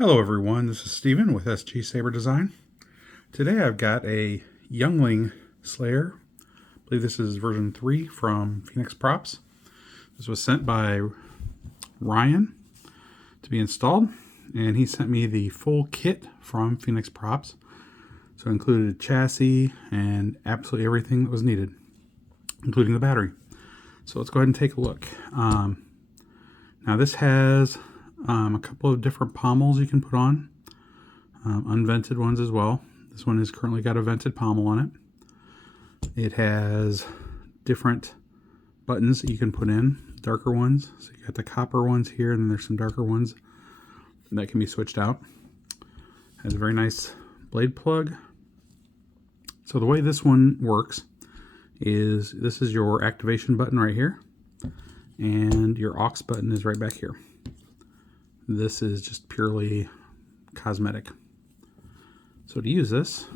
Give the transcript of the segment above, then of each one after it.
Hello everyone, this is Steven with SG Saber Design. Today I've got a Youngling Slayer. I believe this is version 3 from Phoenix Props. This was sent by Ryan to be installed, and he sent me the full kit from Phoenix Props. So it included a chassis and absolutely everything that was needed, including the battery. So let's go ahead and take a look. Now this has a couple of different pommels you can put on, unvented ones as well. This one has currently got a vented pommel on it. It has different buttons that you can put in, darker ones. So you got the copper ones here, and then there's some darker ones that can be switched out. Has a very nice blade plug. So the way this one works is this is your activation button right here, and your aux button is right back here. This is just purely cosmetic. So to use this,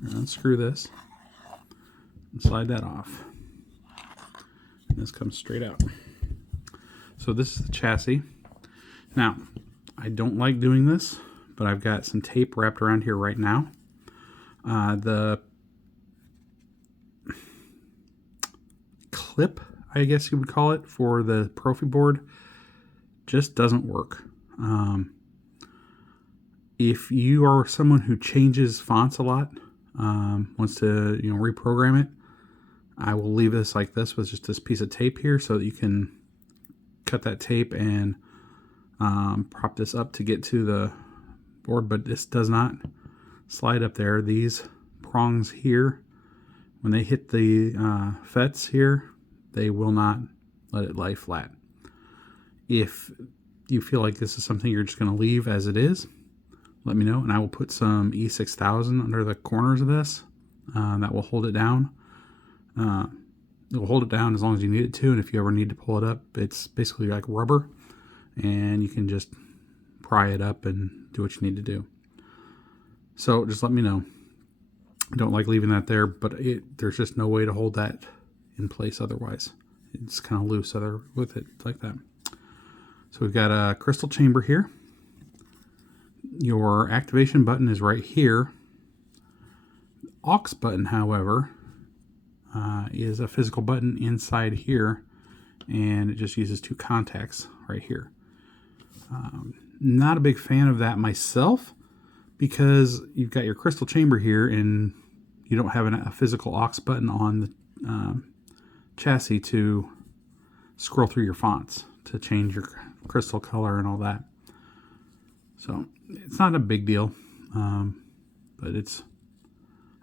unscrew this and slide that off. And this comes straight out. So this is the chassis. Now, I don't like doing this, but I've got some tape wrapped around here right now. The clip, I guess you would call it, for the Proffie board just doesn't work. If you are someone who changes fonts a lot, wants to reprogram it, I will leave this like this with just this piece of tape here so that you can cut that tape and prop this up to get to the board, but this does not slide up there. These prongs here, when they hit the fets here, they will not let it lay flat. If you feel like this is something you're just going to leave as it is, let me know, and I will put some E6000 under the corners of this. That will hold it down. It will hold it down as long as you need it to, and if you ever need to pull it up, it's basically like rubber, and you can just pry it up and do what you need to do. So just let me know. I don't like leaving that there, but there's just no way to hold that in place otherwise. It's kind of loose with it like that. So we've got a crystal chamber here. Your activation button is right here. The aux button, however, is a physical button inside here, and it just uses 2 contacts right here. Not a big fan of that myself, because you've got your crystal chamber here, and you don't have a physical aux button on the chassis to scroll through your fonts to change your crystal color and all that. So it's not a big deal, but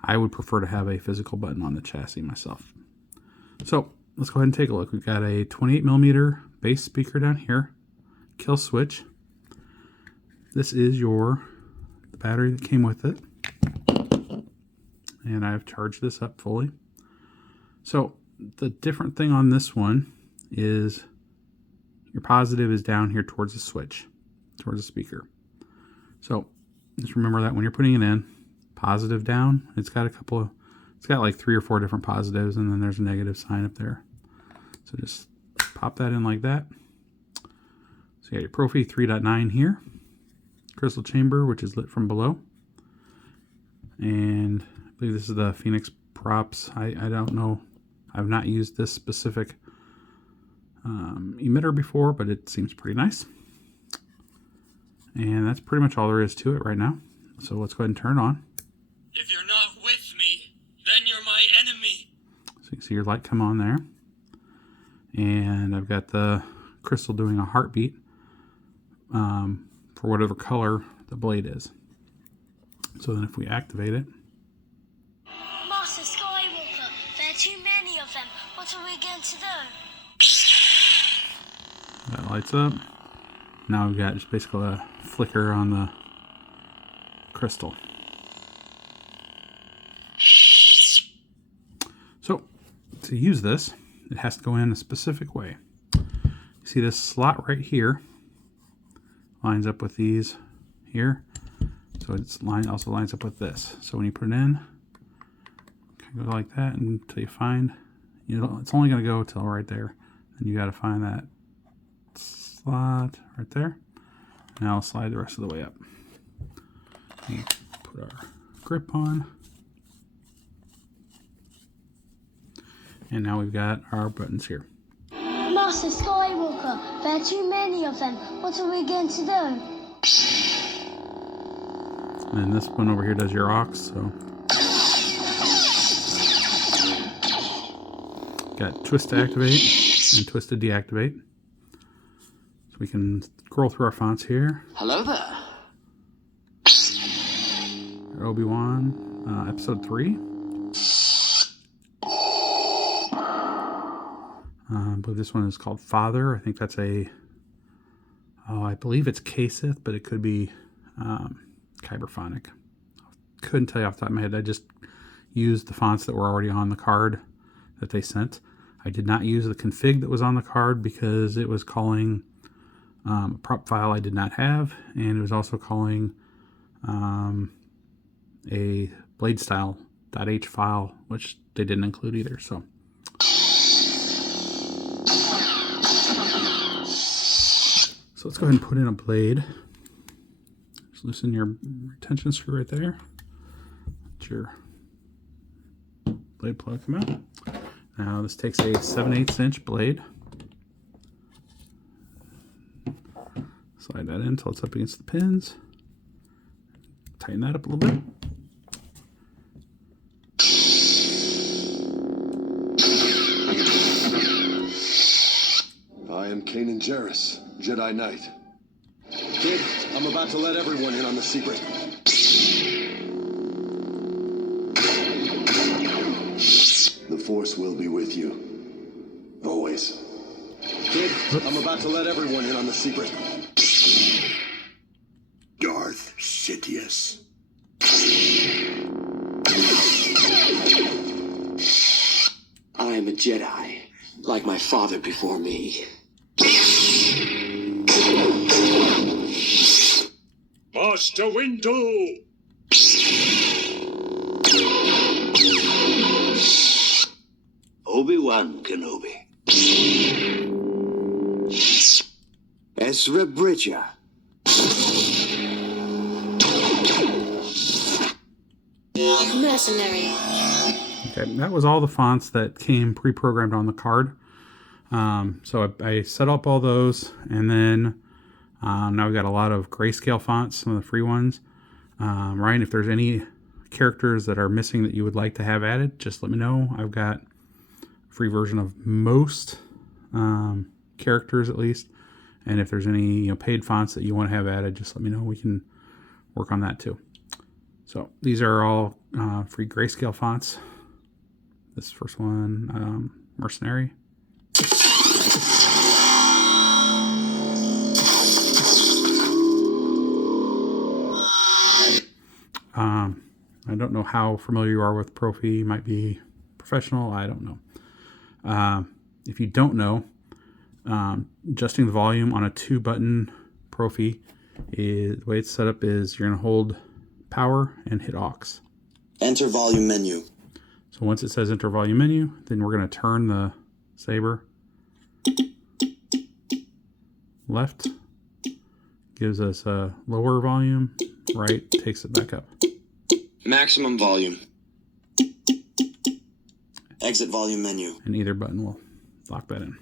I would prefer to have a physical button on the chassis myself. So let's go ahead and take a look. We've got a 28mm bass speaker down here, kill switch. This is the battery that came with it, and I've charged this up fully. So the different thing on this one is your positive is down here towards the switch, towards the speaker. So just remember that when you're putting it in, positive down, it's got like 3 or 4 different positives, and then there's a negative sign up there. So just pop that in like that. So you got your Proffie 3.9 here, crystal chamber, which is lit from below. And I believe this is the Phoenix Props. I don't know. I've not used this specific emitter before, but it seems pretty nice. And that's pretty much all there is to it right now. So let's go ahead and turn it on. If you're not with me, then you're my enemy. So you can see your light come on there. And I've got the crystal doing a heartbeat for whatever color the blade is. So then if we activate it. Master Skywalker, there are too many of them. What are we going to do? That lights up. Now we've got just basically a flicker on the crystal. So to use this, it has to go in a specific way. You see this slot right here lines up with these here. So also lines up with this. So when you put it in, go like that until you find, it's only going to go till right there. And you got to find that slot right there. Now I'll slide the rest of the way up. And put our grip on. And now we've got our buttons here. Master Skywalker, there are too many of them. What are we going to do? And this one over here does your aux, so. Got twist to activate and twist to deactivate. So we can scroll through our fonts here. Hello there. Obi-Wan, episode 3. I believe this one is called Father. I think that's I believe it's Kasith, but it could be Kyberphonic. Couldn't tell you off the top of my head. I just used the fonts that were already on the card that they sent. I did not use the config that was on the card because it was calling a prop file I did not have, and it was also calling a bladestyle.h file, which they didn't include either. So let's go ahead and put in a blade. Just loosen your retention screw right there. Let your blade plug come out. Now this takes a 7/8 inch blade. Slide that in until it's up against the pins. Tighten that up a little bit. I am Kanan Jarrus, Jedi Knight. Kid, I'm about to let everyone in on the secret. The Force will be with you. Always. Kid, I'm about to let everyone in on the secret. Darth Sidious. I am a Jedi, like my father before me. Master Windu! Obi-Wan Kenobi. Ezra Bridger. Mercenary. Okay, that was all the fonts that came pre-programmed on the card. So I set up all those, and then now we've got a lot of grayscale fonts, some of the free ones. Ryan, if there's any characters that are missing that you would like to have added, just let me know. I've got a free version of most characters at least, and if there's any paid fonts that you want to have added, just let me know. We can work on that too. So these are all free grayscale fonts. This first one, Mercenary. I don't know how familiar you are with Proffie. You might be professional. I don't know. If you don't know, adjusting the volume on a 2-button Proffie, the way it's set up is you're going to hold power and hit aux. Enter volume menu. So once it says enter volume menu, then we're going to turn the saber left, gives us a lower volume, right takes it back up. Maximum volume. Exit volume menu. And either button will lock that in.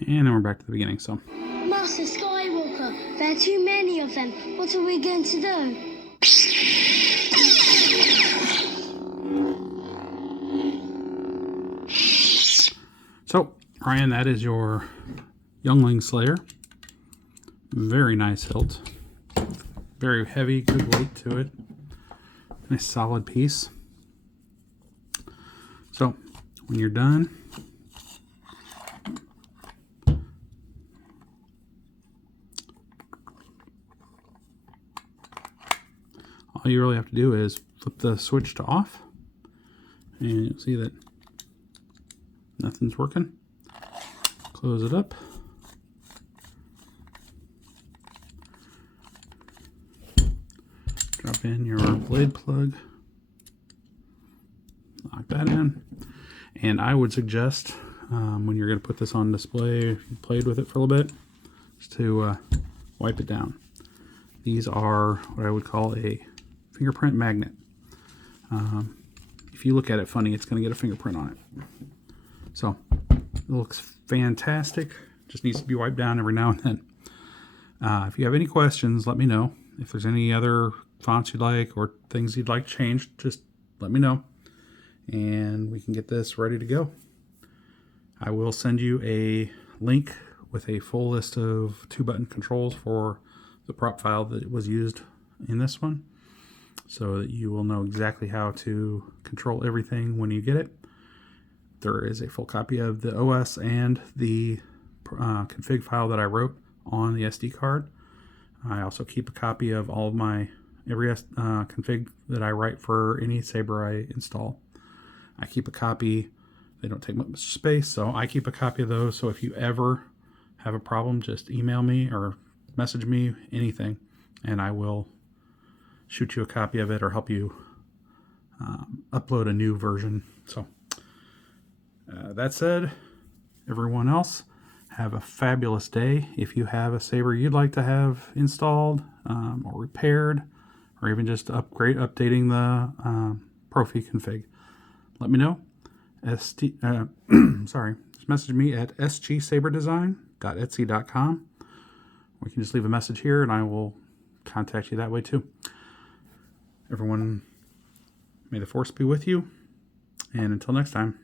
And then we're back to the beginning. So, Master Skywalker, there are too many of them. What are we going to do? so Ryan, that is your Youngling Slayer. Very nice hilt. Very heavy, good weight to it. Nice solid piece. So, when you're done, all you really have to do is flip the switch to off, and you'll see that nothing's working. Close it up. Drop in your blade plug. Lock that in. And I would suggest when you're going to put this on display, if you played with it for a little bit, is to wipe it down. These are what I would call a fingerprint magnet. If you look at it funny, it's going to get a fingerprint on it. So it looks fantastic. Just needs to be wiped down every now and then. If you have any questions, let me know. If there's any other fonts you'd like or things you'd like changed, just let me know. And we can get this ready to go. I will send you a link with a full list of 2-button controls for the prop file that was used in this one, so that you will know exactly how to control everything when you get it. There is a full copy of the OS and the config file that I wrote on the SD card. I also keep a copy of all of my every config that I write for any Saber I install. I keep a copy. They don't take much space, so I keep a copy of those. So if you ever have a problem, just email me or message me, anything, and I will shoot you a copy of it or help you upload a new version. So that said, everyone else, have a fabulous day. If you have a Saber you'd like to have installed or repaired, or even just updating the Proffie config, let me know. Just message me at sgsaberdesign.etsy.com. Or you can just leave a message here and I will contact you that way too. Everyone, may the force be with you, and until next time.